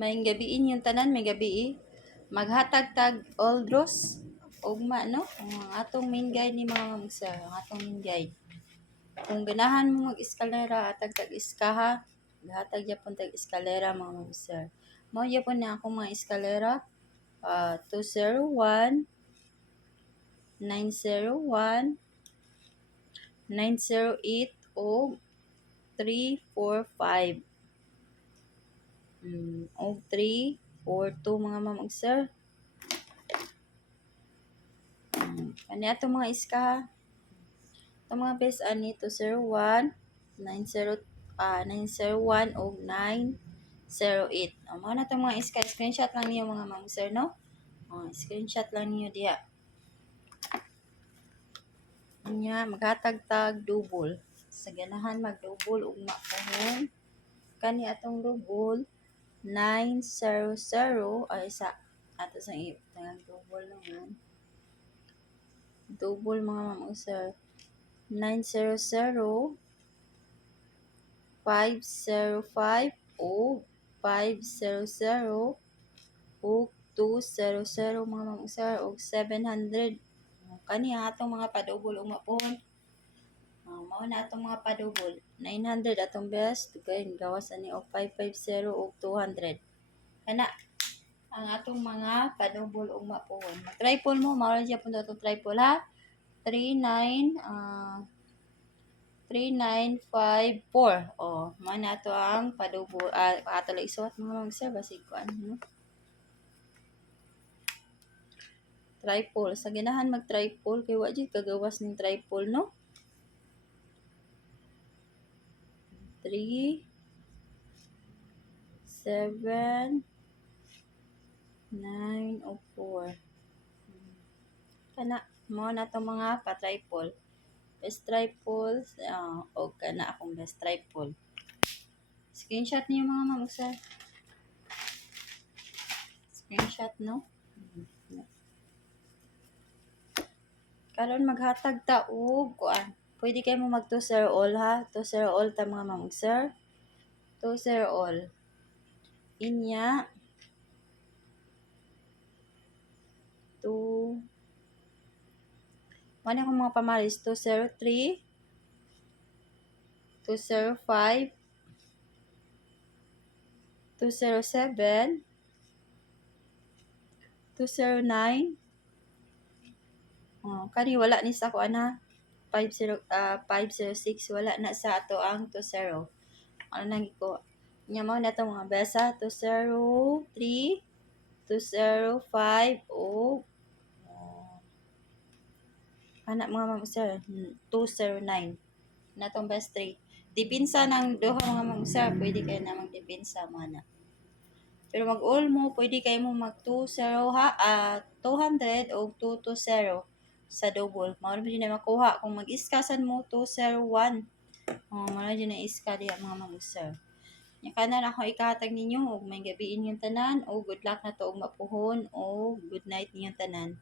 May gabiin yung tanan, may gabi. Maghatag tag Oldros ugma no. Ang atong main guide ni mga ma'am sir, ang atong main guide. Kung ganahan mo mag-eskalera, atag tag iskaha, hatag yapon tag eskalera mga ma'am sir. Mao yapon na akong mga eskalera 201 901 908 o 345. O 342 mga ma'am ug sir. Kani atong mga iska ha. Itong mga best ani 201 901 o 908. Mao na itong mga iska. Screenshot lang niyo mga ma'am sir no. Screenshot lang niyo diha. Nya maghatag tag double. Sa ganahan mag-double ug makahon. Kani atong double 900 ay isa ato sa double naman. Double mga ma'am sir. 900 505 o 500 o 200 mga ma'am sir o 700. Kani atong mga padouble ug mapuhon. Mao na atong mga padouble. 900 atong best kay gawas ani og 550 og 200. Kana ang atong mga padouble ug mapuhon. Mag-triple mo, mao ra gyapon atong triple ha. 3954. Mao na ato ang padouble. Ato lang isuot mga ma'am sir basig ko ano. Triple. Sa ganahan mag-triple kay wa jud kagawas ning triple no. 3 7 9 o 4. Kana mao na to mga pa-triple. Best triple o kana akong best triple. Screenshot niyo mga ma'am sir. Screenshot no. Karon maghatag ta og kuan. Pwede kayo mo mag 2 sir all ha. 2 sir all ta mga ma'am sir. 2 sir all. Inya 2 Mano akong mga pamalis 203 205 207 209 kani wala ni sa kuan ha 506 wala na sa ato ang 20. Ano nang ko nya mao na to mga besa 203 205 o anak mga ma'am sir 209 na tong best 3. Dipinsa ng duha mga ma'am sir, pwede kayo na magdipinsa mana. Pero mag-all mo, pwede kayo mo mag-20 ha, 200 o 220 sa double. Mao din na makuha kung mag-iskasan mo 201. Mao din na iska diha mga ma'am sir. Nya kanan ako ikahatag ninyo og may gabiin yung tanan o good luck na to og mapuhon o good night ninyong tanan.